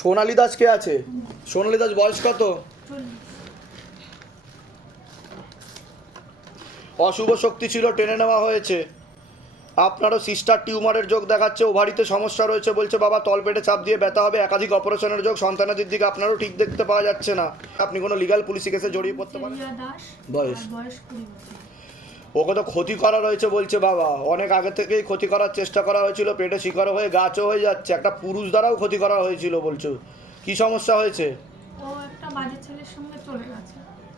সোনালী দাস কে আছে? সোনালী দাস বয়স কত? অশুভ শক্তি ছিল টেনে নেওয়া হয়েছে। আপনারও সিস্টার টিউমারের যোগ দেখাচ্ছে ওভারিতে সমস্যা রয়েছে বলছে বাবা তলপেটে চাপ দিয়ে ব্যথা হবে একাধিক অপারেশনের যোগ সন্তানাদির দিকে আপনারও ঠিক দেখতে পাওয়া যাচ্ছে না। আপনি কোনো লিগাল পুলিশি কেসে জড়িয়ে পড়তে পারেন? বয়স? ওকে তো ক্ষতি করা রয়েছে বলছে বাবা। অনেক আগে থেকেই ক্ষতি করার চেষ্টা করা হয়েছিল পেটে শিকার হয়ে গাছও হয়ে যাচ্ছে। একটা পুরুষ দ্বারাও ক্ষতি করা হয়েছিল বলছো। কি সমস্যা হয়েছে? ও একটা বাজে ছেলের সঙ্গে চলে গেছে।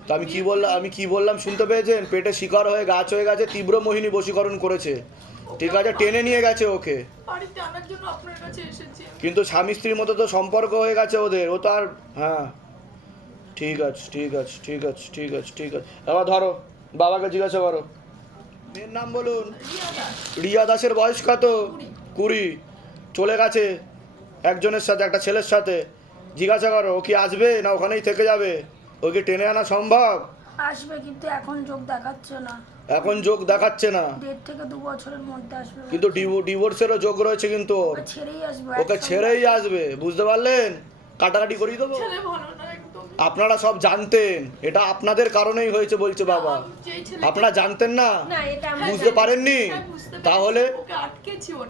তো আমি কি বললাম আমি কি বললাম শুনতে পেয়েছেন? পেটে শিকার হয়ে গাছ হয়ে গেছে তীব্র মোহিনী বশীকরণ করেছে। ঠিক আছে টেনে নিয়ে গেছে ওকে। কিন্তু স্বামী স্ত্রীর মতো তো সম্পর্ক হয়ে গেছে ওদের ও তো আর হ্যাঁ। ঠিক আছে ঠিক আছে ঠিক আছে ঠিক আছে ঠিক আছে। এবার ধরো বাবাকে জিজ্ঞাসা করো। মেয়ের নাম বলুন। রিয়া দাসের বয়স কত? কুড়ি। চলে গেছে একজনের সাথে একটা ছেলের সাথে। জিজ্ঞাসা করো ও কি আসবে না ওখানেই থেকে যাবে? ওকে টেনে আনা সম্ভব? আসবে কিন্তু এখন যোগ দেখাচ্ছে না। এখন যোগ দেখাচ্ছে না। দেড় থেকে দু বছরের মধ্যে আসবে। কিন্তু ডিভোর্সেরও যোগ রয়েছে কিন্তু। ওকে ছেড়েই আসবে ওকে ছেড়েই আসবে বুঝতে পারলেন? কাটাকাটি করিয়ে দেবো? ছেলে ভালো না। আপনারা সব জানতেন। এটা আপনাদের কারণেই হয়েছে বলছে বাবা। আপনারা জানতেন না? বুঝতে পারেননি? হ্যাঁ। তাহলে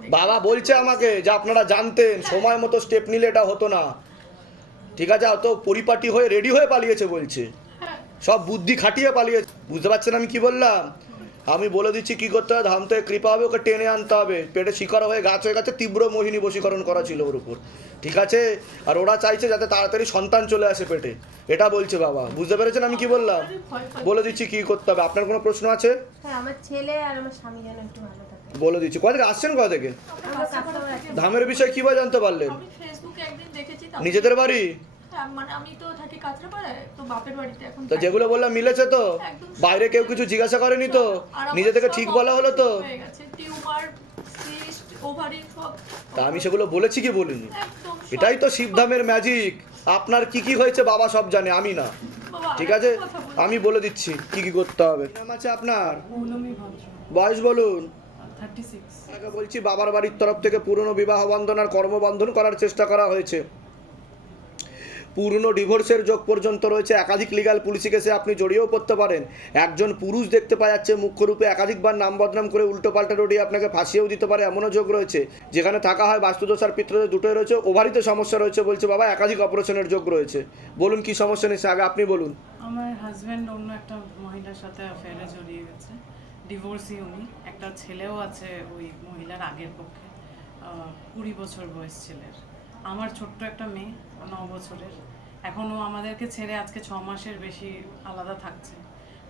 বাবা বলছে আমাকে যে আপনারা জানতেন সময় মতো স্টেপ নিলে এটা হতো না। ঠিক আছে অত পরিপাটি হয়ে রেডি হয়ে পালিয়েছে বলছে। হ্যাঁ। সব বুদ্ধি খাটিয়ে পালিয়েছে। বুঝতে পারছেন আমি কি বললাম? আমি বলে দিচ্ছি কি করতে হবে? ধাম থেকে কৃপা হবে ওকে টেনে আনতে হবে। পেটে শিকার হয়ে গাছ হয়ে গেছে তীব্র মোহিনী বশীকরণ করা ছিল ওর উপর। ঠিক আছে? আর ওরা চাইছে যাতে তাড়াতাড়ি সন্তান চলে আসে পেটে। এটা বলছে বাবা। বুঝতে পেরেছেন আমি কি বললাম? বলে দিচ্ছি কি করতে হবে? আপনার কোনো প্রশ্ন আছে? হ্যাঁ আমার ছেলে আর আমার স্বামী যেন একটু ভালো থাকে। বলে দিচ্ছি। কোথা থেকে আসছেন কোথা থেকে? ধামের বিষয়ে কীভাবে জানতে পারলেন? আমি ফেসবুকে একদিন দেখেছি তারপর- নিজেদের বাড়ি? মানে আমি তো থাকি কাঁচরাপাড়ায় তো বাপের বাড়িতে এখন তো যেগুলো বললাম মিলেছে তো? বাইরে কেউ কিছু জিজ্ঞাসা করেনি তো? নিজে থেকে ঠিক বলা হলো তো? হয়ে গেছে। টিউমার সিস্ট ওভারি সব। তা আমি সেগুলো বলেছি কি বলিনি? এটাই তো শিবধামের ম্যাজিক আপনার কি কি হয়েছে বাবা সব জানে আমি না। ঠিক আছে? আমি বলে দিচ্ছি কি কি করতে হবে। নাম আছে আপনার? বয়স বলুন। বলছি বাবার বাড়ির তরফ থেকে পুরনো বিবাহ বন্ধন আর কর্মবন্ধন করার চেষ্টা করা হয়েছে। পূর্ণ ডিভোর্সের যোগ পর্যন্ত রয়েছে একাধিক লিগাল পুলিশি কেসে আপনি জড়িয়েও পড়তে পারেন। একজন পুরুষ দেখতে পাওয়া যাচ্ছে, মুখ্যরূপে একাধিকবার নাম বদনাম করে উল্টো পাল্টা রড়িয়ে আপনাকে ফাঁসিয়েও দিতে পারে এমনও যোগ রয়েছে, যেখানে থাকা হয় বাস্তুদোষ আর দুটোই রয়েছে, ওভারিতে সমস্যা রয়েছে বলছে বাবা, একাধিক অপারেশনের যোগ রয়েছে। বলুন কি সমস্যা নিচ্ছে আগে আপনি বলুন। আমার হাজব্যান্ড অন্য একটা মহিলার সাথে অ্যাফেয়ারে জড়িয়ে গেছে ডিভোর্সি উনি। একটা ছেলেও আছে ওই মহিলার আগের পক্ষে কুড়ি বছর বয়স ছেলের। আমার ছোট্ট একটা মেয়ে ন বছরের। এখনও আমাদেরকে ছেড়ে আজকে ছ মাসের বেশি আলাদা থাকছে।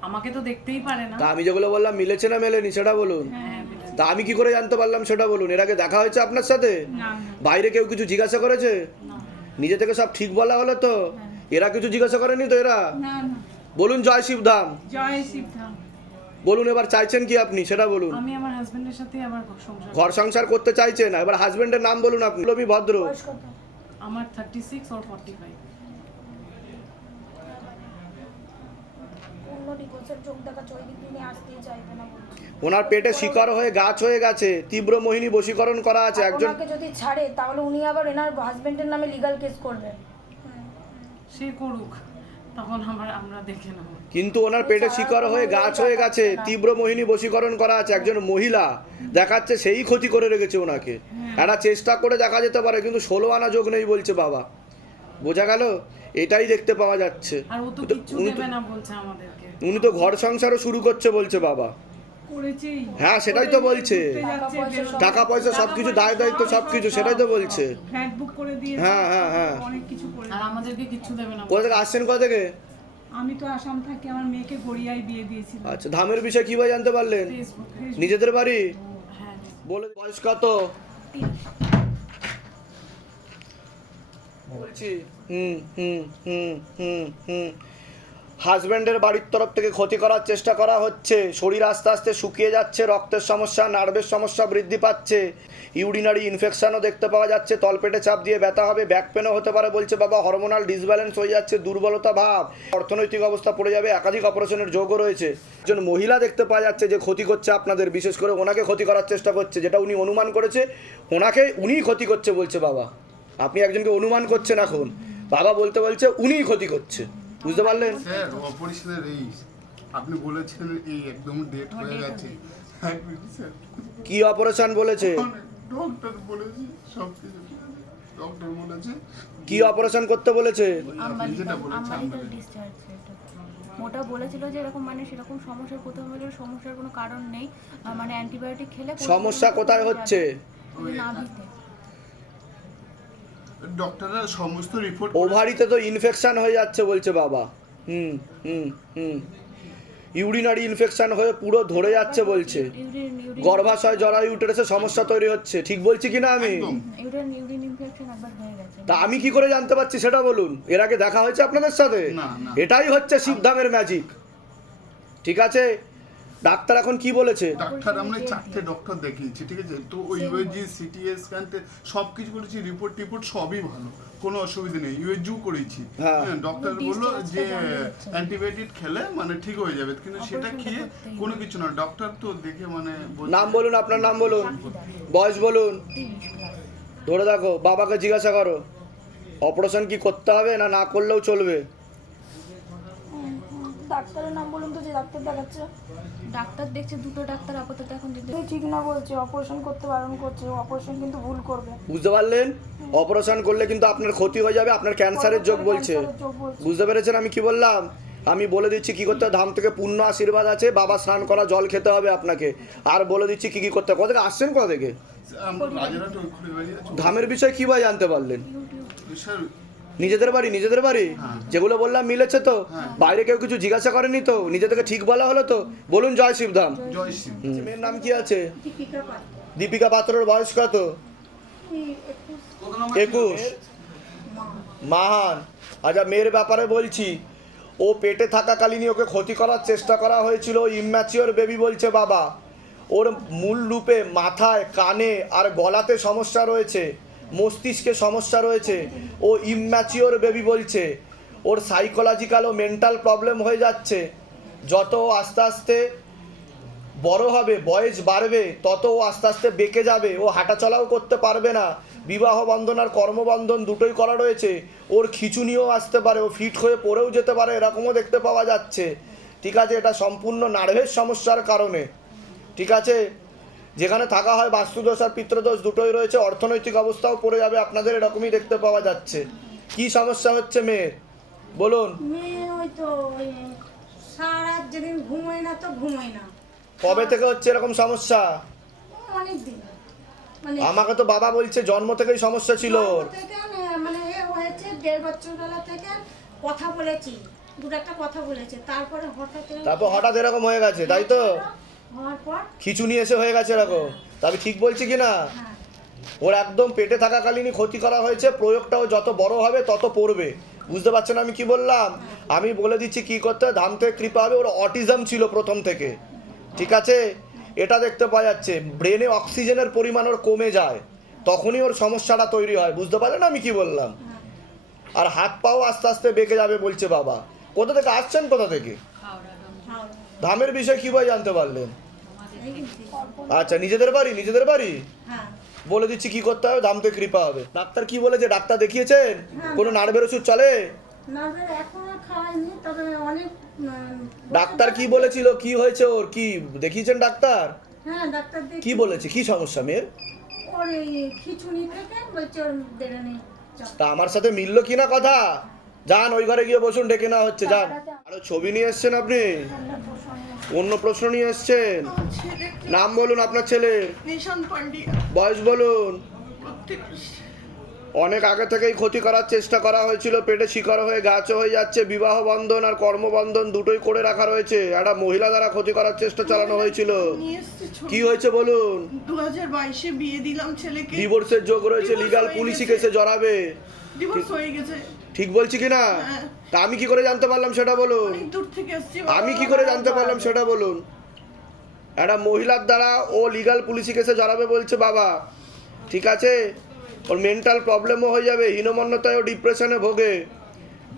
আমাকে তো দেখতেই পারে না। আমি যেগুলো বললাম মিলেছে না মেলেনি সেটা বলুন। হ্যাঁ তা আমি কি করে জানতে পারলাম সেটা বলুন? এর আগে দেখা হয়েছে আপনার সাথে? বাইরে কেউ কিছু জিজ্ঞাসা করেছে? নিজে থেকে সব ঠিক বলা হলো তো? এরা কিছু জিজ্ঞাসা করেনি তো এরা? বলুন জয় শিবধাম। জয় শিবধাম। বলুন এবার চাইছেন কি আপনি? সেটা বলুন। আমি আমার হাজব্যান্ডের সাথে আমার সংসার। ঘর সংসার করতে চাইছেন? না এবার হাজবেন্ডের নাম বলুন আপনি। লবি ভদ্র। বয়স কত? আমার থার্টি সিক্স ওর ফর্টি ফাইভ পূর্ণ ডিভোর্সের যোগ দেখাচ্ছে ওই দিক তিনি আসতেই চাইবে না বলছে। ওনার পেটে শিকার হয়ে গাছ হয়ে গেছে। তীব্র মোহিনী বশীকরণ করা আছে। একজন যদি ছাড়ে তাহলে উনি আবার এনার হাজবেন্ডের নামে লিগ্যাল কেস করবেন। সে করুক। তখন আমার আমরা দেখে নেব। কিন্তু ওনার পেটে শিকার হয়ে গাছ হয়ে গেছে তীব্র মোহিনী বশীকরণ করা আছে একজন মহিলা দেখাচ্ছে সেই ক্ষতি করে রেখেছে ওনাকে। একটা চেষ্টা করে দেখা যেতে পারে কিন্তু ষোলো আনা যোগ নেই বলছে বাবা। বোঝা গেল? এটাই দেখতে পাওয়া যাচ্ছে। আর ও তো উনি তো- উনি তো- দেবে না বলছে আমাদেরকে। উনি তো ঘর সংসারও শুরু করছে বলছে বাবা। হ্যাঁ সেটাই তো বলছে। টাকা পয়সা সবকিছু দায় দায়িত্ব সবকিছু সেটাই তো বলছে। দিয়েছে হ্যাঁ, হ্যাঁ, হ্যাঁ। অনেক কিছু আর আমাদেরকে কিচ্ছু দেবে না। কোথা থেকে আসছেন কোথা থেকে? আমি তো আসাম থাকি আমার মেয়েকে গড়িয়ায় বিয়ে দিয়েছিলাম আচ্ছা ধামের বিষয়ে কীভাবে জানতে পারলেন? নিজেদের বাড়ি? হ্যাঁ। বলে বয়স কত? বলছি। হুম হুম হুম হুম হুম। হাজব্যান্ডের বাড়ির তরফ থেকে ক্ষতি করার চেষ্টা করা হচ্ছে। শরীর আস্তে আস্তে শুকিয়ে যাচ্ছে, রক্তের সমস্যা, নার্ভের সমস্যা বৃদ্ধি পাচ্ছে। ইউরিনারি ইনফেকশনও দেখতে পাওয়া যাচ্ছে, তলপেটে চাপ দিয়ে ব্যথা হবে, ব্যাক পেনও হতে পারে বলছে বাবা, হরমোনাল ডিসব্যালেন্স হয়ে যাচ্ছে, দুর্বলতা ভাব। অর্থনৈতিক অবস্থা পড়ে যাবে, একাধিক অপারেশনের যোগও রয়েছে। একজন মহিলা দেখতে পাওয়া যাচ্ছে যে ক্ষতি করছে আপনাদের, বিশেষ করে ওনাকে ক্ষতি করার চেষ্টা করছে, যেটা উনি অনুমান করেছে, ওনাকে উনিই ক্ষতি করছে বলছে বাবা। আপনি একজনকে অনুমান করছেন এখন, বাবা বলতে বলছে উনিই ক্ষতি করছে। বুঝতে পারলেন? স্যার অপারেশনের এই আপনি বলেছেন এই একদম ডেট হয়ে গেছে। হ্যাঁ, স্যার। কি অপারেশন বলেছে? ডক্টর বলেছে সব কিছু ডক্টর বলেছে। কি অপারেশন করতে বলেছে? ওটা বলেছিল যে এরকম মানে সেরকম সমস্যার প্রথম হলে সমস্যার কোনো কারণ নেই। মানে অ্যান্টিবায়োটিক খেলে সমস্যা সমস্যা কোথায় হচ্ছে? নাভিতে। ডক্টররা সমস্ত রিপোর্ট ওভারিতে তো ইনফেকশন হয়ে যাচ্ছে বলছে বাবা। হুম হুম হুম। ইউরিনারি ইনফেকশন হয়ে পুরো ধরে যাচ্ছে বলছে। গর্ভাশয় জরায়ু ইউটেরাসে সমস্যা তৈরি হচ্ছে। ঠিক বলছি কি না আমি হয়ে তা আমি কি করে জানতে পারছি সেটা বলুন। এর আগে দেখা হয়েছে আপনাদের সাথে। এটাই হচ্ছে শিবধামের ম্যাজিক ঠিক আছে? ডাক্তার এখন কি বলেছে? ডাক্তার আমরা চারটে ডক্টর দেখিয়েছি ঠিক আছে? তো ওই ইউএসজি সিটি স্ক্যান সব কিছু করেছি রিপোর্ট টিপোর্ট সবই ভালো কোনো অসুবিধা নেই। ইউএজিও করেছি। হ্যাঁ। হ্যাঁ ডক্টর বলল যে। অ্যান্টিবায়োটিক খেলে মানে ঠিক হয়ে যাবে কিন্তু সেটা খেয়ে কোনো কিছু না। ডক্টর তো দেখে মানে নাম বলুন আপনার নাম বলুন। বয়স বলুন। ধরে দেখো বাবাকে জিজ্ঞাসা করো। অপারেশন কি করতে হবে না না করলেও চলবে? ডাক্তারের নাম বলুন তো যে ডাক্তার দেখাচ্ছে। ডাক্তার দেখছে দুটো ডাক্তার আপাতত এখন ঠিক না বলছে অপারেশন করতে বারণ করছে অপারেশন কিন্তু ভুল করবে। বুঝতে পারলেন? অপারেশন করলে কিন্তু আপনার ক্ষতি হয়ে যাবে আপনার ক্যান্সারের যোগ বলছে। বুঝতে পেরেছেন আমি কি বললাম? আমি বলে দিচ্ছি কি করতে হবে ধাম থেকে পূর্ণ আশীর্বাদ আছে বাবা স্নান করা জল খেতে হবে আপনাকে। আর বলে দিচ্ছি কি কি করতে হবে কোথা থেকে আসছেন কোথা থেকে। ধামের বিষয়ে কি ভাই জানতে পারলেন? স্যার নিজেদের বাড়ি নিজেদের বাড়ি। যেগুলো বললাম মিলেছে তো। বাইরে কেউ কিছু জিজ্ঞাসা করেনি তো? নিজে থেকে ঠিক বলা হলো তো? বলুন জয় শিবধাম জয় শিব। হুম। মেয়ের নাম কি আছে? দীপিকা পাত্রর বয়স কত? একুশ। মাহান। আচ্ছা মেয়ের ব্যাপারে বলছি। ও পেটে থাকাকালীনই ওকে ক্ষতি করার চেষ্টা করা হয়েছিল। ইম্যাচিওর বেবি বলছে বাবা। ওর মূল রূপে মাথায় কানে আর গলাতে সমস্যা রয়েছে। মস্তিষ্কে সমস্যা রয়েছে। ও ইম্যাচিওর বেবি বলছে। ওর সাইকোলজিক্যাল ও মেন্টাল প্রবলেম হয়ে যাচ্ছে। যত আস্তে আস্তে বড় হবে, বয়স বাড়বে, তত ও আস্তে আস্তে বেঁকে যাবে। ও হাঁটাচলাও করতে পারবে না। বিবাহ বন্ধন আর কর্মবন্ধন দুটোই করা রয়েছে। ওর খিচুনিও আসতে পারে। ও ফিট হয়ে পড়েও যেতে পারে। এরকমও দেখতে পাওয়া যাচ্ছে। ঠিক আছে, এটা সম্পূর্ণ নার্ভের সমস্যার কারণে। ঠিক আছে? যেখানে থাকা হয় বাস্তুদোষ আর পিত্রদোষ দুটোই রয়েছে অর্থনৈতিক অবস্থাও পড়ে যাবে আপনাদের এরকমই দেখতে পাওয়া যাচ্ছে। কি সমস্যা হচ্ছে মেয়ের? বলুন। কবে থেকে হচ্ছে এরকম সমস্যা? মানে আমাকে তো বাবা বলছে জন্ম থেকেই সমস্যা ছিল মানে কথা বলেছি একটা কথা বলেছে তারপরে হঠাৎ এরকম তারপর হঠাৎ এরকম হয়ে গেছে তাই তো? খিচুনি এসে হয়ে গেছে এরকম। তবে ঠিক বলছি কি না? হ্যাঁ। ওর একদম পেটে থাকাকালীনই ক্ষতি করা হয়েছে প্রয়োগটাও যত বড় হবে তত পড়বে। বুঝতে পারছেন আমি কি বললাম? আমি বলে দিচ্ছি কি করতে হবে, ধাম থেকে কৃপা হবে ওর অটিজম ছিল প্রথম থেকে। ঠিক আছে? এটা দেখতে পাওয়া যাচ্ছে। ব্রেনে অক্সিজেনের পরিমাণ ওর কমে যায় তখনই ওর সমস্যাটা তৈরি হয়। বুঝতে পারলেন আমি কি বললাম? আর হাত পাও আস্তে আস্তে বেঁকে যাবে বলছে বাবা। কোথা থেকে আসছেন কোথা থেকে? হাওড়া। ধামের বিষয়ে কি ভাই জানতে পারলেন? আচ্ছা নিজেদের বাড়ি নিজেদের বাড়ি? হ্যাঁ। বলে দিচ্ছি কি করতে হবে? দাম কৃপা হবে। ডাক্তার কি বলেছে? ডাক্তার দেখিয়েছেন? কোনো নার্ভের ওষুধ চলে? ডাক্তার কি বলেছিল? কি হয়েছে ওর? কি দেখিয়েছেন ডাক্তার? হ্যাঁ কি বলেছে? কি সমস্যা মেয়ের? তা আমার সাথে মিললো কি না কথা? যান ওই ঘরে গিয়ে বসুন ডেকে নেওয়া হচ্ছে যান। আরও ছবি নিয়ে এসছেন আপনি? অন্য প্রশ্ন নিয়ে এসছেন? নাম বলুন আপনার ছেলে। বয়স বলুন। অনেক আগে থেকেই ক্ষতি করার চেষ্টা করা হয়েছিল পেটে শিকার হয়ে গাছও হয়ে যাচ্ছে বিবাহ বন্ধন আর কর্মবন্ধন দুটোই করে রাখা রয়েছে। একটা মহিলা দ্বারা ক্ষতি করার চেষ্টা চালানো হয়েছিল। কি হয়েছে বলুন? দু হাজার বাইশে বিয়ে দিলাম ছেলেকে। ডিভোর্সের যোগ রয়েছে লিগাল পুলিশি কেসে জড়াবে। ডিভোর্স হয়ে গেছে। ঠিক বলছি কি না। তা আমি কি করে জানতে পারলাম সেটা বলুন। আমি কি করে জানতে পারলাম সেটা বলুন। একটা মহিলার দ্বারা ও লিগাল পুলিশি কেসে জড়াবে বলছে বাবা। ঠিক আছে? ওর মেন্টাল প্রবলেমও হয়ে যাবে হীনমন্যতায় ও ডিপ্রেশনে ভোগে।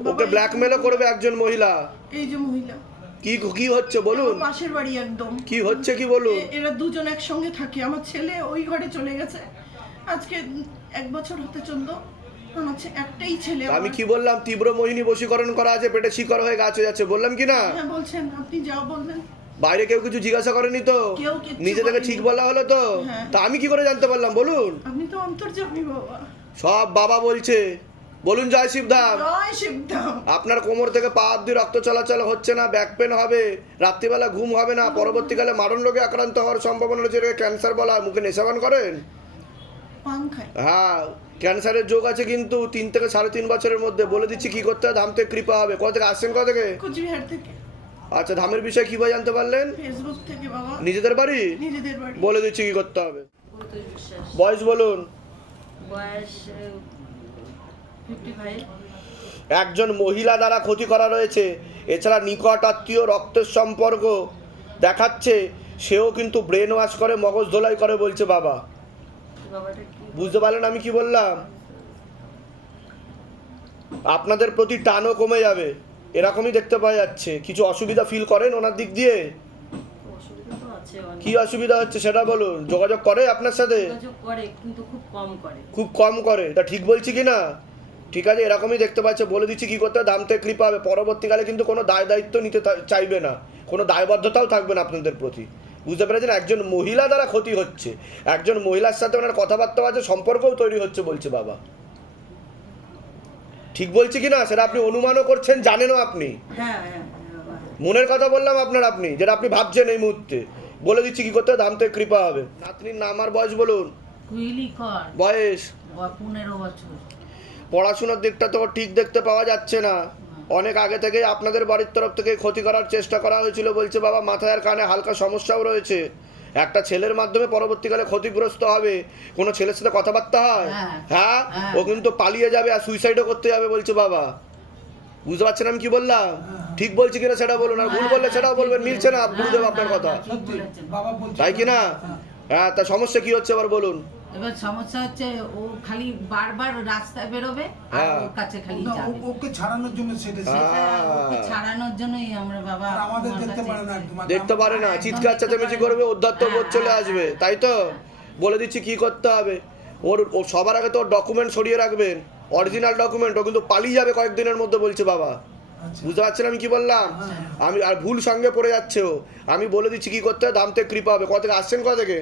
ওকে ব্ল্যাকমেলও করবে একজন মহিলা। এই যে মহিলা। কি কি হচ্ছে বলুন? পাশের বাড়ি একদম। কি হচ্ছে কি বলুন? এরা দুজন একসঙ্গে থাকে। আমার ছেলে ওই ঘরে চলে গেছে। আজকে এক বছর হতে চলল। আমার একটাই ছেলে আমি। কি বললাম? তীব্র মোহিনী বশীকরণ করা আছে পেটে শিকড় হয়ে গাছ হয়ে যাচ্ছে। বললাম কি না? হ্যাঁ বলছেন। আপনি যা বলবেন। বাইরে কেউ কিছু জিজ্ঞাসা করেনি তো? নিজে থেকে ঠিক বলা হলো তো? হ্যাঁ। তা আমি কি করে জানতে পারলাম? বলুন। আপনি তো অন্তর্জামী বাবা। সব বাবা বলছে। বলুন জয় শিবধাম আপনার কোমর থেকে পা অব্দি রক্ত চলাচল হচ্ছে না ব্যাক পেন হবে রাত্রিবেলা ঘুম হবে না পরবর্তীকালে মারণ রোগে আক্রান্ত হওয়ার সম্ভাবনা রয়েছে ক্যান্সার বলা মুখে নেশাবান করেন? হ্যাঁ ক্যান্সারের যোগ আছে কিন্তু তিন থেকে সাড়ে তিন বছরের মধ্যে? বলে দিচ্ছি কি করতে হয় ধাম থেকে কৃপা হবে। কোথা থেকে? আসছেন কোথা থেকে? কোচবিহার থেকে। আচ্ছা ধামের বিষয়ে কীভাবে জানতে পারলেন? ফেসবুক থেকে বাবা। নিজেদের বাড়ি? নিজেদের বাড়ি। বলে দিচ্ছি কি করতে হবে। বয়স বলুন। বয়স একজন মহিলা দ্বারা ক্ষতি করা রয়েছে। এছাড়া নিকট আত্মীয় রক্তের সম্পর্ক দেখাচ্ছে। সেও কিন্তু ব্রেন ওয়াশ করে মগজ ধোলাই করে বলছে বাবা। বাবাটা কি? বুঝতে পারলেন আমি কি বললাম? আপনাদের প্রতি টানও কমে যাবে। এরকমই দেখতে পাওয়া যাচ্ছে। কিছু অসুবিধা ফিল করেন ওনার দিক দিয়ে? কি অসুবিধা হচ্ছে সেটা বলুন। যোগাযোগ করে আপনার সাথে? খুব কম করে। তা ঠিক বলছি কি না? ঠিক আছে এরকমই দেখতে পাচ্ছে। বলে দিচ্ছি কি করতে? দাম থেকে কৃপা হবে পরবর্তীকালে কিন্তু কোনো দায় দায়িত্ব নিতে চাইবে না। কোনো দায়বদ্ধতাও থাকবে না আপনাদের প্রতি। বুঝতে পেরেছেন? একজন মহিলা দ্বারা ক্ষতি হচ্ছে। একজন মহিলার সাথে ওনার কথাবার্তা আছে সম্পর্কও তৈরি হচ্ছে বলছে বাবা। ঠিক বলছি কি না? সেটা আপনি অনুমানও করছেন জানেনও আপনি। হ্যাঁ হ্যাঁ হ্যাঁ। মনের কথা বললাম আপনার আপনি যেটা আপনি ভাবছেন এই মুহূর্তে। বলে দিচ্ছি কি করতে দাম থেকে কৃপা হবে। নাতনির নাম আর বয়স বলুন। বয়স? পনেরো বছর। পড়াশোনার দিকটা তো ঠিক দেখতে পাওয়া যাচ্ছে না। অনেক আগে থেকেই আপনাদের বাড়ির তরফ থেকে ক্ষতি করার চেষ্টা করা হয়েছিল বলছে বাবা মাথায় আর কানে হালকা সমস্যাও রয়েছে। একটা ছেলের মাধ্যমে পরবর্তীকালে ক্ষতিগ্রস্ত হবে। কোনো ছেলের সাথে কথাবার্তা হয়? হ্যাঁ। হ্যাঁ? হ্যাঁ। ও কিন্তু পালিয়ে যাবে আর সুইসাইডও করতে যাবে বলছে বাবা। বুঝতে পারছেন আমি কি বললাম? ঠিক বলছি কিনা সেটা বলুন আর ভুল বললে সেটাও বলবেন মিলছে না গুরুদেব আপনার কথা। তাই কি না হ্যাঁ তা সমস্যা কি হচ্ছে আবার বলুন? এবার সমস্যা হচ্ছে ও খালি বারবার রাস্তায় বেরোবে আর হ্যাঁ। ওর কাছে খালি যাবে। ওকে ছাড়ানোর জন্য সেটা হ্যাঁ। ওকে ছাড়ানোর জন্যই আমরা বাবা আমাদের দেখতে পারে না দেখতে পারে না চিৎকার চেঁচামেচি করবে উদ্ধাত্ত বোধ চলে আসবে তাই তো? বলে দিচ্ছি কি করতে হবে। ওর ও সবার আগে তো ডকুমেন্ট সরিয়ে রাখবেন অরিজিনাল ডকুমেন্ট ও কিন্তু পালিয়ে যাবে কয়েকদিনের মধ্যে বলছে বাবা। আচ্ছা। বুঝতে পারছেন আমি কি বললাম? আমি আর ভুল সঙ্গে পড়ে যাচ্ছে ও। আমি বলে দিচ্ছি কি করতে হবে দাম থেকে কৃপা হবে। কত থেকে আসছেন কত থেকে?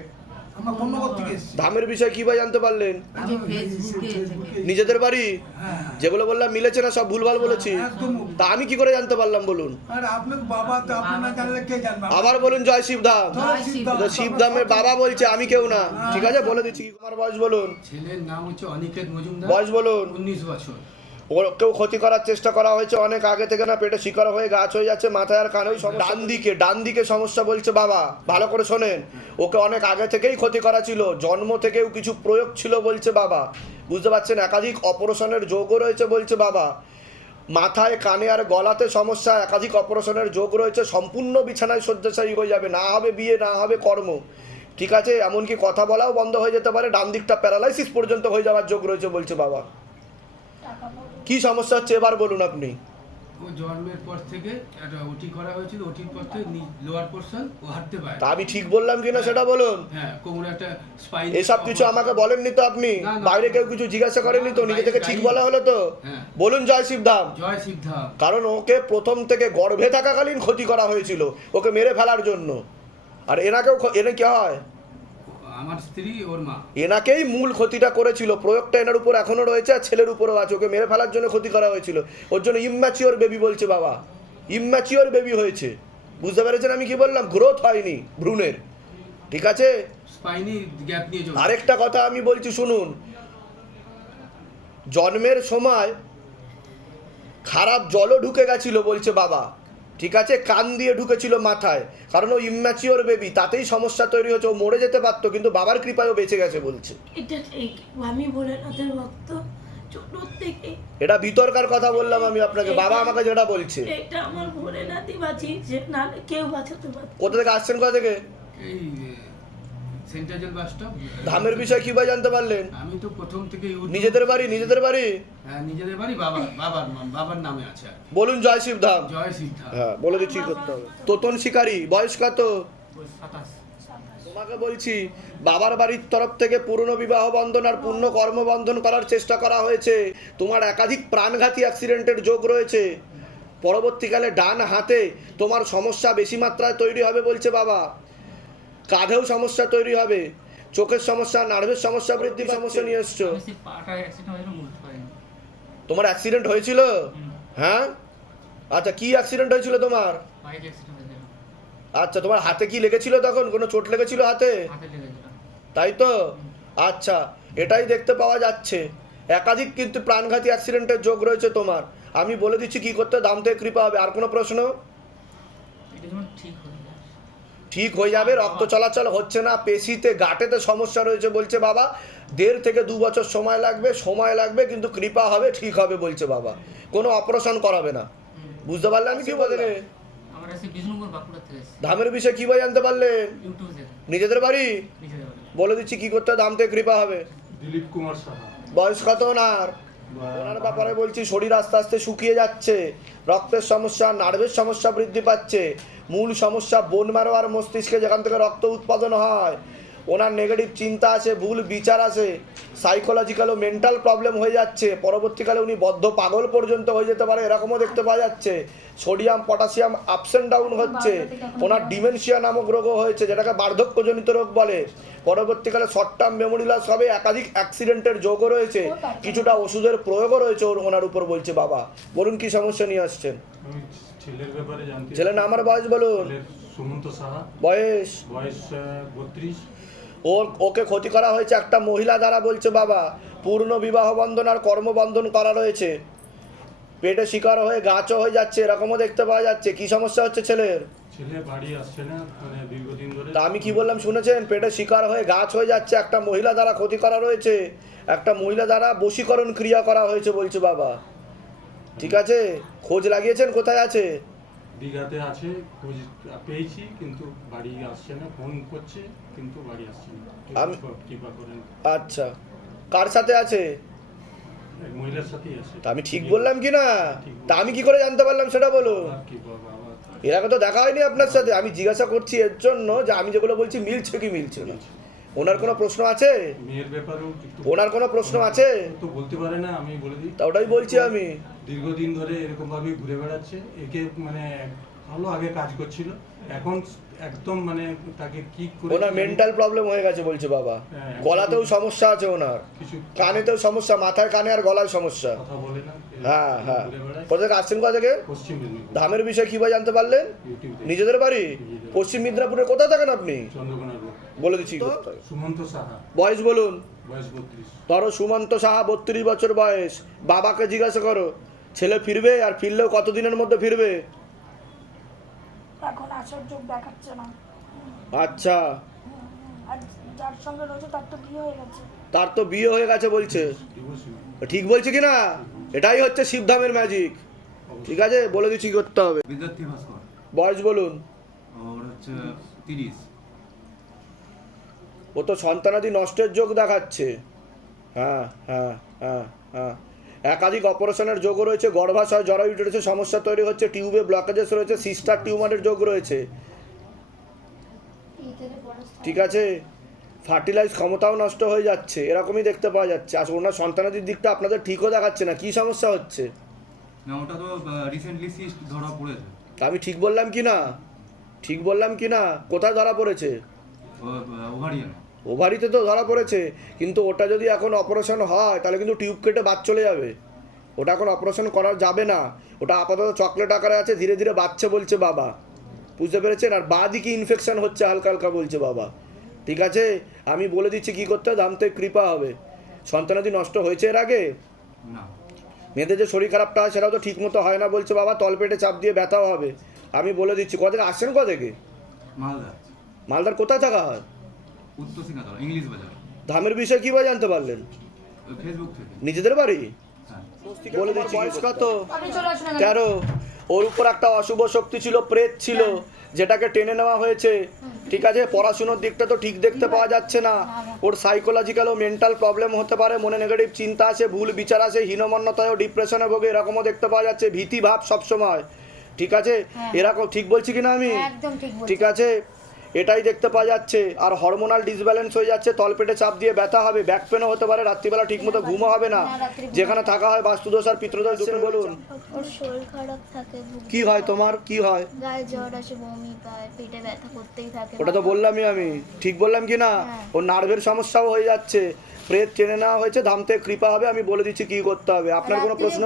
ধামের বিষয়ে কীভাবে জানতে পারলেন? আমি ফেসবুকে থেকে। নিজেদের বাড়ি? হ্যাঁ যেগুলো বললাম মিলেছে না সব ভুলভাল বলেছি। তা আমি কি করে জানতে পারলাম বলুন? আর আপনার বাবা তো আপনি না জানলে কে জানবে? আবার বলুন জয় শিবধাম শিবধামের বাবা বলছে আমি কেউ না। ঠিক আছে বলে দিচ্ছি তোমার বয়স বলুন। ছেলের নাম হচ্ছে অনিকেত মজুমদার বয়স বলুন। উনিশ বছর। কেউ ক্ষতি করার চেষ্টা করা হয়েছে, অনেক আগে থেকে না পেটে শিকার হয়ে গাছ হয়ে যাচ্ছে, মাথায় আর কানেও। ডান দিকে ডান দিকে সমস্যা বলছে বাবা, ভালো করে শোনেন। ওকে অনেক আগে থেকেই ক্ষতি করা ছিল, জন্ম থেকেও কিছু প্রয়োগ ছিল বলছে বাবা। বুঝতে পারছেন, একাধিক অপারেশনের যোগও রয়েছে বলছে বাবা। মাথায়, কানে আর গলাতে সমস্যা, একাধিক অপারেশনের যোগ রয়েছে, সম্পূর্ণ বিছানায় শয্যাশায়ী হয়ে যাবে, না হবে বিয়ে, না হবে কর্ম। ঠিক আছে, এমনকি কথা বলাও বন্ধ হয়ে যেতে পারে, ডান দিকটা প্যারালাইসিস পর্যন্ত হয়ে যাওয়ার যোগ রয়েছে বলছে বাবা। কি সমস্যা হচ্ছে এবার বলুন আপনি? জন্মের পর থেকে একটা ওটি করা হয়েছিল ওটির পর থেকে লোয়ার পোর্শন ও হাঁটতে পারে। আমি ঠিক বললাম কিনা সেটা বলুন? হ্যাঁ কোমরে একটা স্পাইন এসব কিছু আমাকে বলেননি তো আপনি। বাইরে কেউ কিছু জিজ্ঞাসা করেনি তো? নিজে থেকে ঠিক বলা হলো তো? হ্যাঁ। বলুন জয় শিবধাম। জয় সিদ্ধাম কারণ ওকে প্রথম থেকে গর্ভে থাকাকালীন ক্ষতি করা হয়েছিল ওকে মেরে ফেলার জন্য। আর এনাকেও এনে কি হয়? আমার স্ত্রী ওর মা। এনাকেই মূল ক্ষতিটা করেছিল। প্রয়োগটা এনার উপর এখনও রয়েছে আর ছেলের উপরও আছে। ওকে মেরে ফেলার জন্য ক্ষতি করা হয়েছিল। ওর জন্য ইম্যাচিওর বেবি বলছে বাবা। ইম্যাচিওর বেবি হয়েছে। বুঝতে পেরেছেন আমি কি বললাম? গ্রোথ হয়নি ভ্রূণের। ঠিক আছে? আরেকটা কথা আমি বলছি শুনুন। জন্মের সময় খারাপ জলও ঢুকে গেছিল বলছে বাবা। ঠিক আছে কান দিয়ে ঢুকেছিল মাথায়। কারণ ও ইম্যাচিওর বেবি তাতেই সমস্যা তৈরি হচ্ছে ও মরে যেতে পারতো কিন্তু বাবার কৃপায়ও বেঁচে গেছে বলছে। এটা ঠিক। আমি ভোলেনাথের ভক্ত ছোট থেকে। এটা বিতর্কার কথা বললাম আমি আপনাকে। বাবা আমাকে যেটা বলছে। এটা আমার ভোলেনাথই বাঁচিয়েছে না কেউ বাঁচাতে পারত কোথা থেকে আসছেন কোথা থেকে? এই সেন্ট্রাল বাস স্টপ? ধামের বিষয়ে কীভাবে জানতে পারলেন? আমি তো প্রথম থেকে নিজেদের বাড়ি নিজেদের বাড়ি? হ্যাঁ নিজেদের বাড়ি বাবার বাবার নাম- বাবার নামে আছে আর বলুন জয় শিব ধাম। জয় সিদ্ধাম হ্যাঁ বলে দিচ্ছি করতে হবে তোতন শিকারী বয়স কত? তোমাকে বলছি বাবার বাড়ির তরফ থেকে পুরনো বিবাহ বন্ধন আর পূর্ণ কর্মবন্ধন করার চেষ্টা করা হয়েছে। তোমার একাধিক প্রাণঘাতী অ্যাক্সিডেন্টের যোগ রয়েছে। পরবর্তীকালে ডান হাতে তোমার সমস্যা বেশি মাত্রায় তৈরি হবে বলছে বাবা। কাঁধেও সমস্যা তৈরি হবে চোখের সমস্যা নার্ভের সমস্যা বৃদ্ধি সমস্যা নিয়ে এসছো। তোমার অ্যাক্সিডেন্ট হয়েছিল? হ্যাঁ? আচ্ছা কি অ্যাক্সিডেন্ট হয়েছিল তোমার? আচ্ছা তোমার হাতে কি লেগেছিল তখন? কোনো চোট লেগেছিল হাতে? তাই তো? আচ্ছা এটাই দেখতে পাওয়া যাচ্ছে। একাধিক কিন্তু প্রাণঘাতী অ্যাক্সিডেন্টের যোগ রয়েছে তোমার। আমি বলে দিচ্ছি কি করতে দাম থেকে কৃপা হবে। আর কোনো প্রশ্ন? ঠিক হয়ে যাবে রক্ত চলাচল হচ্ছে না পেশিতে গাটেতে সমস্যা রয়েছে বলছে বাবা। দেড় থেকে দু বছর সময় লাগবে সময় লাগবে কিন্তু কৃপা হবে ঠিক হবে বলছে বাবা। কোনো অপারেশন করাবে না। বুঝতে পারলে আমি কি বলে ধামের বিষয়ে কি জানতে পারলেন নিজেদের বাড়ি? বলে দিচ্ছি কি করতে দাম থেকে কৃপা হবে। দিলীপ কুমার সাহা। বয়স কত ওনার? ওনার ব্যাপারে বলছি শরীর আস্তে আস্তে শুকিয়ে যাচ্ছে রক্তের সমস্যা নার্ভের সমস্যা বৃদ্ধি পাচ্ছে। মূল সমস্যা বোন ম্যারো আর মস্তিষ্কে যেখান থেকে রক্ত উৎপাদন হয় ওনার নেগেটিভ চিন্তা আছে ভুল বিচার আছে সাইকোলজিক্যাল ও মেন্টাল প্রবলেম হয়ে যাচ্ছে। পরবর্তীকালে উনি বদ্ধ পাগল পর্যন্ত হয়ে যেতে পারে এরকমও দেখতে পাওয়া যাচ্ছে। Sodium potassium ups and down হচ্ছে। ওনার ডিমেনশিয়া নামক রোগও হয়েছে যেটাকে বার্ধক্যজনিত রোগ বলে। পরবর্তীকালে শর্ট টার্ম মেমোরি লস হবে একাধিক অ্যাক্সিডেন্টের যোগও রয়েছে। কিছুটা ওষুধের প্রয়োগও রয়েছে ওর- ওনার উপর বলছে বাবা। বলুন কি সমস্যা নিয়ে আসছেন? ছেলের ব্যাপারে জানতে ছেলের নাম বয়স বলুন। ছেলের সুমন্ত সাহা। বয়স? বয়স বত্রিশ। ওর ওকে ক্ষতি করা হয়েছে একটা মহিলা দ্বারা বলছে বাবা। পূর্ণ বিবাহ বন্ধন আর কর্মবন্ধন করা রয়েছে। পেটে শিকার হয়ে গাছও হয়ে যাচ্ছে এরকমও দেখতে পাওয়া যাচ্ছে। কি সমস্যা হচ্ছে ছেলের? মানে তা আমি কি বললাম শুনেছেন? পেটে শিকার হয়ে গাছ হয়ে যাচ্ছে একটা মহিলা দ্বারা ক্ষতি করা রয়েছে। একটা মহিলা দ্বারা বশীকরণ ক্রিয়া করা হয়েছে বলছে বাবা। ঠিক আছে? খোঁজ লাগিয়েছেন? কোথায় আছে? দীঘাতে আছে খোঁজ পেয়েছি কিন্তু বাড়ি আসছে না ফোন করছে। কিন্তু বাড়ি আসছে আমি- কৃপা করেন। আচ্ছা। কার সাথে আছে? মহিলার সাথেই আছে। তা আমি ঠিক বললাম কি না? তা আমি কি করে জানতে পারলাম সেটা বলুন আর কি বাবা আবার এর আগে তো দেখা হয়নি আপনার সাথে। আমি জিজ্ঞাসা করছি এর জন্য যে আমি যেগুলো বলছি মিলছে কি মিলছে না। ওনার কোনো প্রশ্ন আছে? মেয়ের ব্যাপারেও ওনার কোনো প্রশ্ন আছে? তো বলতে পারে না আমি বলে দিই। তা ওটাই বলছি আমি। দীর্ঘদিন ধরে এরকম ভাবে ঘুরে বেড়াচ্ছে। একে মানে ভালো আগে কাজ করছিল। এখন একদম মানে তাকে কি করে ওনার মেন্টাল প্রবলেম হয়ে গেছে বলছে বাবা। হ্যাঁ। গলাতেও সমস্যা আছে ওনার। কানেতেও সমস্যা মাথায় কানে আর গলায় সমস্যা। কথা বলে না হ্যাঁ হ্যাঁ। কোথা থেকে আসছেন কোথা থেকে? পশ্চিম মেদিনীপুর। ধামের বিষয়ে কীভাবে জানতে পারলেন? নিজেদের বাড়ি? পশ্চিম মিদনাপুরে কোথায় থাকেন আপনি? বলে দিচ্ছি সুমন্ত সাহা। বয়স বলুন। ধরো সুমন্ত সাহা বত্রিশ বছর বয়স। বাবাকে জিজ্ঞাসা করো। ছেলে ফিরবে আর ফিরলেও কতদিনের মধ্যে ফিরবে? এখন আসার যোগ দেখাচ্ছে না। আচ্ছা। আর যার সঙ্গে রয়েছে তার তো বিয়ে হয়ে গেছে। তার তো বিয়ে হয়ে গেছে বলছে। ঠিক বলছে কি না? এটাই হচ্ছে শিবধামের ম্যাজিক ঠিক আছে? বলে দিচ্ছি কি করতে হবে। বিদ্যার্থী ভাস্কর। বয়স বলুন। ওর হচ্ছে তিরিশ। ও তো সন্তানাদি নষ্টের যোগ দেখাচ্ছে। হ্যাঁ হ্যাঁ হ্যাঁ হ্যাঁ। একাধিক অপারেশনের যোগ রয়েছে গর্ভাশয় জরায়ু রয়েছে সমস্যা তৈরি হচ্ছে টিউবে ব্লকেজেস রয়েছে সিস্টার টিউমারের যোগ রয়েছে। ঠিক আছে? ফার্টিলাইজ ক্ষমতাও নষ্ট হয়ে যাচ্ছে এরকমই দেখতে পাওয়া যাচ্ছে। আর ওনার সন্তানাদির দিকটা আপনাদের ঠিকও দেখাচ্ছে না কি সমস্যা হচ্ছে? না ওটা তো রিসেন্টলি সিস্ট ধরা পড়েছে। তা আমি ঠিক বললাম কি না? ঠিক বললাম কি না? কোথায় ধরা পড়েছে? ওভারিয়ান। ওভারিতে তো ধরা পড়েছে কিন্তু ওটা যদি এখন অপারেশন হয় তাহলে কিন্তু টিউব কেটে বাদ চলে যাবে। ওটা এখন অপারেশন করা যাবে না। ওটা আপাতত চকলেট আকারে আছে ধীরে ধীরে বাচ্চা বলছে বাবা। বুঝতে পেরেছেন? আর বা দিকে ইনফেকশন হচ্ছে হালকা হালকা বলছে বাবা। ঠিক আছে? আমি বলে দিচ্ছি কি করতে হবে? দামতে কৃপা হবে। সন্তানাদি নষ্ট হয়েছে এর আগে? মেয়েদের যে শরীর খারাপটা হয় সেটাও তো ঠিক মতো হয় না বলছে বাবা। তলপেটে চাপ দিয়ে ব্যথাও হবে। আমি বলে দিচ্ছি। কোথা থেকে আসছেন কোথা থেকে মালদা মালদার কোথায় থাকা হয়? উত্তর সিংহাতলা ইংলিশ বাজার। ধামের বিষয়ে কীভাবে জানতে পারলেন? ফেসবুক থেকে। নিজেদের বাড়ি? হ্যাঁ। বলে দিচ্ছি বয়স কত। তেরো ওর উপর একটা অশুভ শক্তি ছিল প্রেত ছিল যেটাকে টেনে নেওয়া হয়েছে। ঠিক আছে পড়াশুনোর দিকটা তো ঠিক দেখতে পাওয়া যাচ্ছে না। ওর সাইকোলজিক্যাল ও মেন্টাল প্রবলেম হতে পারে মনে নেগেটিভ চিন্তা আছে ভুল বিচার আছে হীনমন্যতায় ও ডিপ্রেশনে ভোগে এরকমও দেখতে পাওয়া যাচ্ছে ভীতি ভাব সবসময়। ঠিক আছে? এরকম ঠিক বলছি কিনা আমি? একদম ঠিক বলছেন। ঠিক আছে? এটাই দেখতে পাওয়া যাচ্ছে। আর হরমোনাল ডিসব্যালেন্স হয়ে যাচ্ছে তলপেটে চাপ দিয়ে ব্যথা হবে ব্যাক পেনও হতে পারে রাত্রিবেলা ঠিকমতো ঘুমও হবে না। যেখানে থাকা হয় বাস্তুদোষ আর পিতৃদোষ দুটো বলুন। কি হয় তোমার? কি হয়? গায়ে জ্বর আসে বমি পায় পেটে ব্যথা করতেই থাকে ওটা তো বললামই আমি। ঠিক বললাম কি না? ওর নার্ভের সমস্যাও হয়ে যাচ্ছে। প্রেত টেনে নেওয়া হয়েছে ধামতে কৃপা হবে আমি বলে দিচ্ছি কি করতে হবে। আপনার কোনো প্রশ্ন?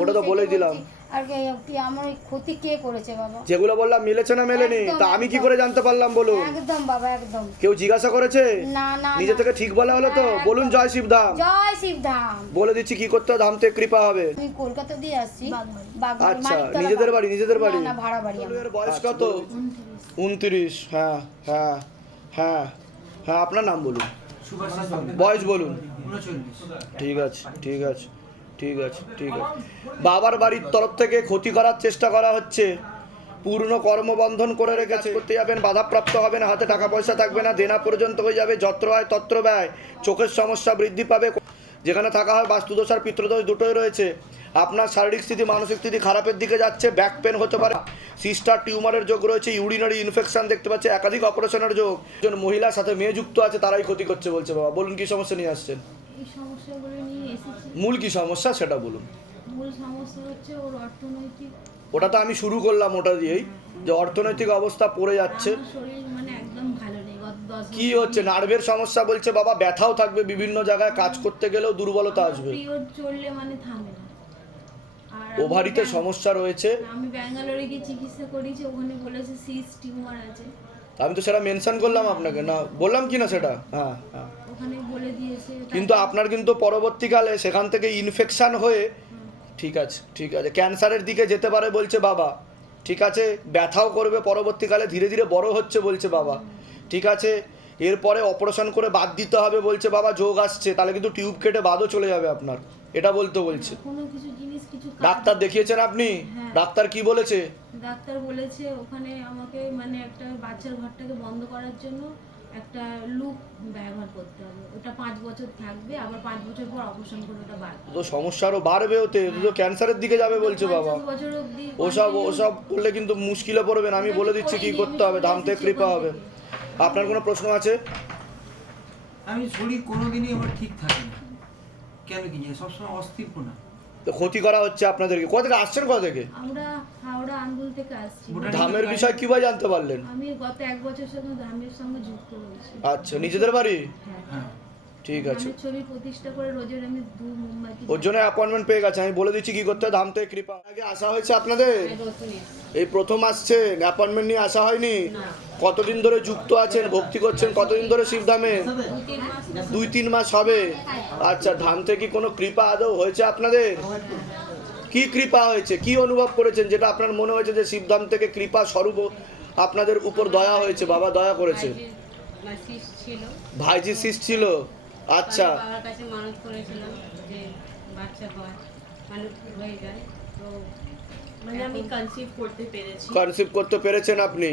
ওটা তো বলেই দিলাম। আর কি- কি আমার ওই ক্ষতি কে করেছে বাবা? যেগুলো বললাম মিলেছে না মেলেনি তা আমি কি করে জানতে পারলাম বলুন? একদম বাবা একদম। কেউ জিজ্ঞাসা করেছে? না না নিজে থেকে ঠিক বলা হলো তো? হ্যাঁ, বলুন জয় শিবধাম। জয় শিবধাম। বলে দিচ্ছি কি করতে হবে? ধামতে কৃপা হবে। আমি কলকাতা দিয়ে আসছি। আচ্ছা নিজেদের বাড়ি নিজেদের বাড়ি? না ভাড়া বাড়ি আমার। বয়স কত? উনত্রিশ। হ্যাঁ হ্যাঁ হ্যাঁ হ্যাঁ আপনার নাম বলুন। বয়স বলুন। ঠিক আছে ঠিক আছে। ঠিক আছে ঠিক আছে। বাবার বাড়ির তরফ থেকে ক্ষতি করার চেষ্টা করা হচ্ছে। পূর্ণ কর্মবন্ধন করে রেখেছে। করতে যাবেন, বাধাপ্রাপ্ত হবেন, হাতে টাকা পয়সা থাকবে না, দেনা পর্যন্ত হয়ে যাবে, যত্র হয় তত্র ব্যয়। চোখের সমস্যা বৃদ্ধি পাবে। যেখানে থাকা হয় বাস্তুদোষ আর পিতৃদোষ দুটোই রয়েছে। আপনার শারীরিক স্থিতি, মানসিক স্থিতি খারাপের দিকে যাচ্ছে ব্যাক পেন হতে পারে। সিস্টার টিউমারের যোগ রয়েছে ইউরিনারি ইনফেকশন দেখতে পাচ্ছে, একাধিক অপারেশনের যোগ। একজন মহিলার সাথে মেয়ে যুক্ত আছে, তারাই ক্ষতি করছে বলছে বাবা। বলুন কি সমস্যা নিয়ে আসছেন? সমস্যাগুলো নিয়ে এসেছি। মূল কি সমস্যা সেটা বলুন। মূল সমস্যা হচ্ছে ওর অর্থনৈতিক ওটা তো আমি শুরু করলাম ওটা দিয়েই যে অর্থনৈতিক অবস্থা পড়ে যাচ্ছে। শরীর মানে একদম ভালো নেই কি হচ্ছে? নার্ভের সমস্যা বলছে বাবা ব্যথাও থাকবে বিভিন্ন জায়গায় কাজ করতে গেলেও দুর্বলতা আসবে। চললে মানে থামে না। ওভারিতে সমস্যা রয়েছে। আমি ব্যাঙ্গালোরে গিয়ে চিকিৎসা করেছি ওখানে বলেছে সিস টিউমার আছে। আমি তো সেটা মেনশন করলাম আপনাকে। না বললাম কি না সেটা? হ্যাঁ হ্যাঁ। কিন্তু আপনার কিন্তু পরবর্তীকালে সেখান থেকে ইনফেকশান হয়ে ঠিক আছে ঠিক আছে ক্যান্সারের দিকে যেতে পারে বলছে বাবা। ঠিক আছে ব্যথাও করবে পরবর্তীকালে ধীরে ধীরে বড় হচ্ছে বলছে বাবা। ঠিক আছে এরপরে অপারেশন করে বাদ দিতে হবে বলছে বাবা যোগ আসছে। তাহলে কিন্তু টিউব কেটে বাদও চলে যাবে আপনার। এটা বলতে বলছে। কাজ- ডাক্তার দেখিয়েছেন আপনি? হ্যাঁ। ডাক্তার কি বলেছে? ডাক্তার বলেছে ওখানে আমাকে মানে একটা বাচ্চার ঘরটাকে বন্ধ করার জন্য একটা লুপ ব্যবহার করতে হবে। ওটা পাঁচ বছর থাকবে আবার পাঁচ বছর পর অপারেশন করে ওটা বাদ তো সমস্যা আরও বাড়বে ওতে। তো তো ক্যান্সারের দিকে যাবে বলছে বাবা। ওসব ওসব করলে কিন্তু মুশকিলে পড়বেন। আমি বলে দিচ্ছি কি করতে হবে? ধাম থেকে কৃপা হবে। আপনার কোনো প্রশ্ন আছে? আমি শরীর কোনোদিনই আমার ঠিক থাকে না। কেন কি জানি সবসময় অস্থিরপনা তো ক্ষতি করা হচ্ছে আপনাদেরকে। কোথা থেকে আসছেন কোথা থেকে? আমরা হাওড়া আন্দুল থেকে আসছি। ধামের বিষয় কীভাবে জানতে পারলেন? আমি গত এক বছর সঙ্গে ধামের সঙ্গে যুক্ত হয়েছি। আচ্ছা নিজেদের বাড়ি? হ্যাঁ। ঠিক আছে। ছবি প্রতিষ্ঠা করে রোজের আমি দু মুম্বাইতে ওর জন্য অ্যাপয়েন্টমেন্ট পেয়ে গেছে আমি বলে দিচ্ছি কি করতে হবে ধাম থেকে কৃপা। আগে আসা হয়েছে আপনাদের? এই প্রথম আসছেন অ্যাপয়েন্টমেন্ট নিয়ে আসা হয়নি? কতদিন ধরে যুক্ত আছেন ভক্তি করছেন কতদিন ধরে শিবধামে দুই তিন মাস হবে। আচ্ছা ধাম থেকে কি কোনো কৃপা আদৌ হয়েছে আপনাদের? কি কৃপা হয়েছে? কি অনুভব করেছেন যেটা আপনার মনে হয়েছে যে শিবধাম থেকে কৃপা স্বরূপ আপনাদের উপর দয়া হয়েছে? বাবা দয়া করেছে। ছিল। ভাইজি শিস ছিল? আচ্ছা। বাবার কাছে মানত করেছিলাম যে বাচ্চা হয় মানুষ হয়ে যায় তো মানে আমি কনসিভ করতে পেরেছি। কনসিভ করতে পেরেছেন আপনি?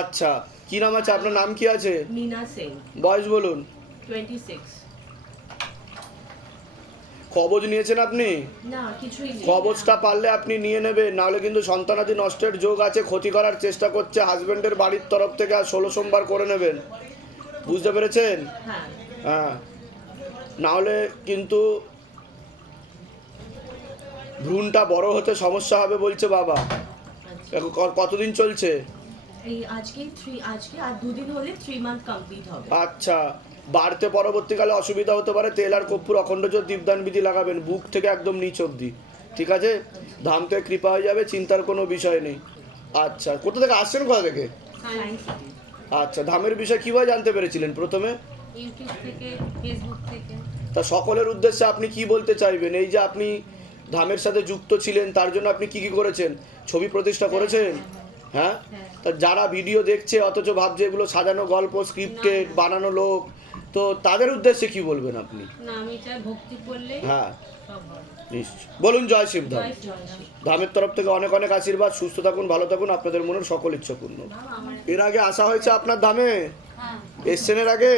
আচ্ছা। কি নাম আছে? আপনার নাম কি আছে? মিনা সিং বয়স বলুন। টোয়েন্টি সিক্স কবজ নিয়েছেন আপনি? না কিছুই নেই। কবজটা পারলে আপনি নিয়ে নেবেন নাহলে কিন্তু সন্তানাদি নষ্টের যোগ আছে ক্ষতি করার চেষ্টা করছে হাজবেন্ডের বাড়ির তরফ থেকে আর ষোলো সোমবার করে নেবেন। বুঝতে পেরেছেন? হ্যাঁ। হ্যাঁ। নাহলে কিন্তু ভ্রূণটা বড় হতে সমস্যা হবে বলছে বাবা। কতদিন চলছে? এই আজকে থ্রি আজকে আর দুদিন হলে থ্রি মান্থ কমপ্লিট হবে। আচ্ছা বাড়তে পরবর্তীকালে অসুবিধা হতে পারে তেল আর কর্পূর অখণ্ড জোর দীপদান বিধি লাগাবেন বুক থেকে একদম নিচ অব্দি ঠিক আছে? ধাম থেকে কৃপা হয়ে যাবে চিন্তার কোনো বিষয় নেই। আচ্ছা কোথা থেকে আসছেন কোথা থেকে? আচ্ছা ধামের বিষয় কীভাবে জানতে পেরেছিলেন প্রথমে? ইউটিউব থেকে ফেসবুক থেকে। তা সকলের উদ্দেশ্যে আপনি কি বলতে চাইবেন? এই যে আপনি ধামের সাথে যুক্ত ছিলেন তার জন্য আপনি কি কি করেছেন? ছবি প্রতিষ্ঠা করেছেন? হ্যাঁ? তা যারা ভিডিও দেখছে অথচ ভাবছে এগুলো সাজানো গল্প স্ক্রিপ্টেড বানানো লোক তো তাদের উদ্দেশ্যে কি বলবেন আপনি? না আমি চাই ভক্তি করলে হ্যাঁ। নিশ্চয়। বলুন জয় শিবধাম জয় জয় ধামের তরফ থেকে অনেক অনেক আশীর্বাদ। সুস্থ থাকুন ভালো থাকুন আপনাদের মনের সকল ইচ্ছা পূর্ণ এর আগে আসা হয়েছে আপনার ধামে? এসছেন এর আগে?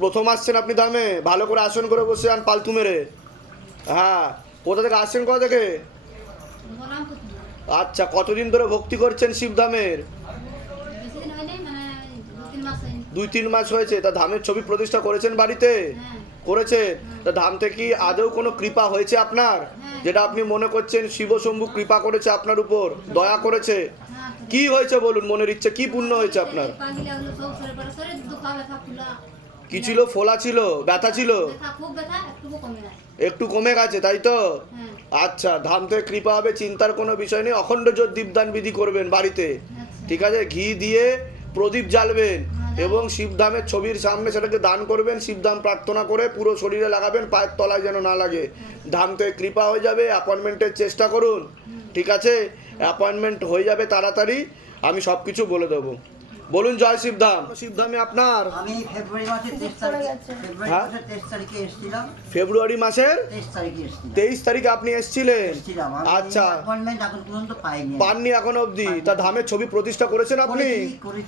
প্রথম আসছেন আপনি ধামে ভালো করে আসন করে বসে যান পালতু মেরে। হ্যাঁ কোথা থেকে আসছেন কোথা থেকে? আচ্ছা কতদিন ধরে ভক্তি করছেন শিবধামের দুই তিন মাস হয়েছে। তা ধামের ছবি প্রতিষ্ঠা করেছেন বাড়িতে? করেছে তা ধাম থেকে কি আদৌ কোনো কৃপা হয়েছে আপনার? যেটা আপনি মনে করছেন শিবশম্ভু কৃপা করেছে আপনার উপর, দয়া করেছে? কি হয়েছে বলুন, মনের ইচ্ছে, কি পূর্ণ হয়েছে আপনার? কি ছিল? ফোলা ছিল? ব্যথা ছিল? একটু কমে গেছে তাই তো? আচ্ছা ধাম থেকে কৃপা হবে চিন্তার কোনো বিষয় নেই। অখণ্ড জোর দীপদান বিধি করবেন বাড়িতে। ঠিক আছে? ঘি দিয়ে প্রদীপ জ্বালবেন এবং শিবধামের ছবির সামনে সেটাকে দান করবেন। শিবধাম প্রার্থনা করে পুরো শরীরে লাগাবেন পায়ের তলায় যেন না লাগে। ধাম থেকে কৃপা হয়ে যাবে অ্যাপয়েন্টমেন্টের চেষ্টা করুন। ঠিক আছে? অ্যাপয়েন্টমেন্ট হয়ে যাবে তাড়াতাড়ি। আমি সব কিছু বলে দেবো। বলুন জয় শিবধাম শিবধামে আপনার? আমি ফেব্রুয়ারি মাসের তেইশ তারিখে ফেব্রুয়ারি হ্যাঁ? মাসের তেইশ তারিখে এসেছিলাম। ফেব্রুয়ারি মাসের তেইশ তারিখে এসেছিলাম। তেইশ তারিখে আপনি এসেছিলেন? আচ্ছা। অ্যাপয়েন্টমেন্ট এখন পর্যন্ত পাইনি। পাননি এখন অবধি। তা ধামের ছবি প্রতিষ্ঠা করেছেন আপনি।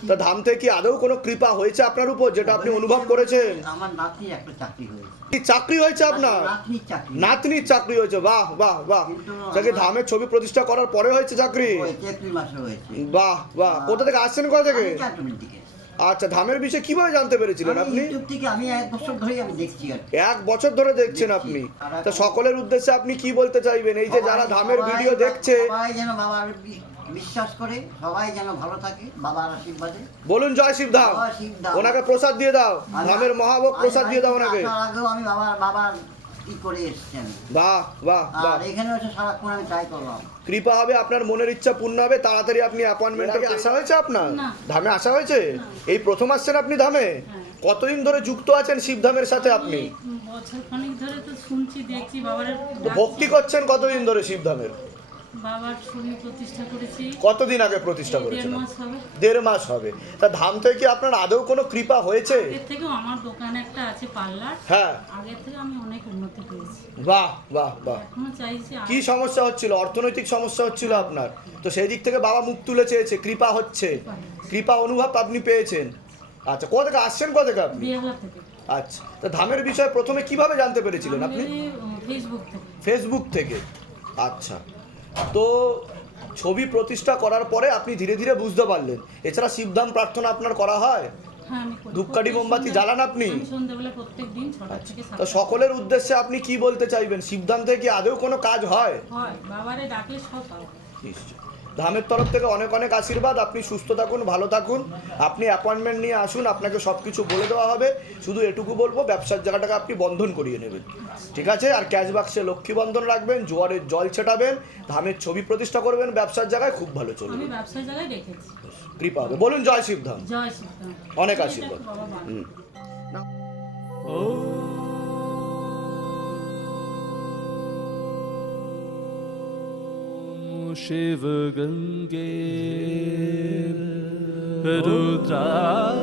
তা ধাম থেকে কি আদৌ কোনো কৃপা হয়েছে আপনার উপর যেটা আপনি অনুভব করেছেন? আমার নাতনির একটা চাকরি হয়েছে। চাকরি হয়েছে আপনার? নাতনির চাকরি। হয়েছে বাহ বাহ বাহ। আমার- ধামের ছবি প্রতিষ্ঠা করার পরে হয়েছে চাকরি? বাহ বাহ। কোথা থেকে আসছেন কোথা থেকে? আচ্ছা ধামের বিষয়ে কীভাবে জানতে পেরেছিলেন আপনি। এক বছর ধরে দেখছেন আপনি? তা সকলের উদ্দেশ্যে আপনি কি বলতে চাইবেন? এই যে যারা ধামের ভিডিও দেখছে বিশ্বাস করে সবাই যেন ভালো থাকে বাবার আশীর্বাদে। বলুন জয় শিবধাম। ওনাকে প্রসাদ দিয়ে দাও ধামের মহাভোগ প্রসাদ দিয়ে দাও ওনাকে। আগেও আমি বাবার বাবার ই করে বাহ বাহ বাহ। আর এখানে এসে সারাক্ষণ আমি ট্রাই করলাম। কৃপা হবে আপনার মনের ইচ্ছা পূর্ণ হবে তাড়াতাড়ি আপনি অ্যাপয়েন্টমেন্টে আসা হয়েছে আপনার? ধামে আসা হয়েছে? এই প্রথম আসছেন আপনি ধামে? কতদিন ধরে যুক্ত আছেন শিবধামের সাথে আপনি? বছর খানিক ধরে তো শুনছি দেখছি বাবার ভক্তি করছেন কতদিন ধরে শিবধামের বাবার ছবি প্রতিষ্ঠা করেছি। কতদিন আগে প্রতিষ্ঠা করেছেন দেড় মাস হবে। তা ধাম থেকে কি আপনার আদৌ কোনো কৃপা হয়েছে? থেকেও আমার দোকানে একটা আছে পার্লার। হ্যাঁ। আগের থেকে আমি অনেক উন্নতি বাহ বাহ বাহ। এখনও চাইছি কি সমস্যা হচ্ছিল? অর্থনৈতিক সমস্যা হচ্ছিল আপনার। তো সেই দিক থেকে বাবা মুখ তুলে চেয়েছে কৃপা হচ্ছে। কৃপা অনুভব আপনি পেয়েছেন। আচ্ছা কোথা থেকে আসছেন কোথা থেকে আপনি? আচ্ছা তা ধামের বিষয়ে প্রথমে কীভাবে জানতে পেরেছিলেন আপনি? ফেসবুক থেকে। ফেসবুক থেকে। আচ্ছা। তো ছবি প্রতিষ্ঠা করার পরে আপনি ধীরে ধীরে বুঝতে পারলেন। এছাড়া শিবধাম প্রার্থনা আপনার করা হয়? হ্যাঁ। ধূপকাঠি মোমবাতি জ্বালান আপনি? থেকে তো সকলের উদ্দেশ্যে আপনি কি বলতে চাইবেন? শিবধাম থেকে কি আদৌ কোনো কাজ হয়? হয়। বাবারে ডাকলে সব নিশ্চয় ধামের তরফ থেকে অনেক অনেক আশীর্বাদ। আপনি সুস্থ থাকুন ভালো থাকুন। আপনি অ্যাপয়েন্টমেন্ট নিয়ে আসুন আপনাকে সব কিছু বলে দেওয়া হবে। শুধু এটুকু বলব ব্যবসার জায়গাটাকে আপনি বন্ধন করিয়ে নেবেন। ঠিক আছে? আর ক্যাশ বাক্সে লক্ষ্মী বন্ধন রাখবেন জোয়ারের জল ছেটাবেন ধামের ছবি প্রতিষ্ঠা করবেন ব্যবসার জায়গায় খুব ভালো চলবে। কৃপা হবে। বলুন জয় শিবধাম। অনেক আশীর্বাদ। বাবা Shiva Gange Rudra